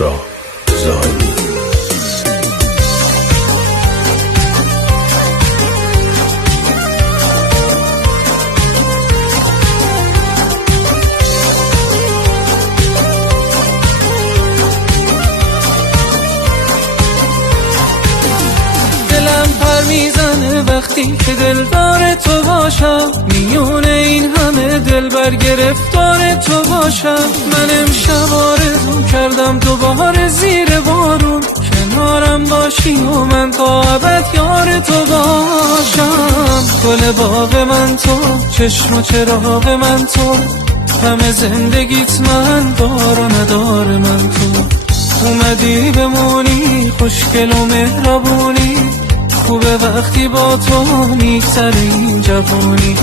کسرا زاهدی. دلم پر میزنه وقتی که دلدار تو باشم، میون این همه دلبر گرفتار تو باشم. من امشب آرزو کردم دوباره زیر بارون کنارم باشی و من تا ابد یار تو باشم. گل باغ من تو، چشم و چراغ من تو، همه زندگیت من، دار و ندار من تو. اومدی بمونی خوشگل و مهربونی، خوبه وقتی با تو میگذره این جوانی.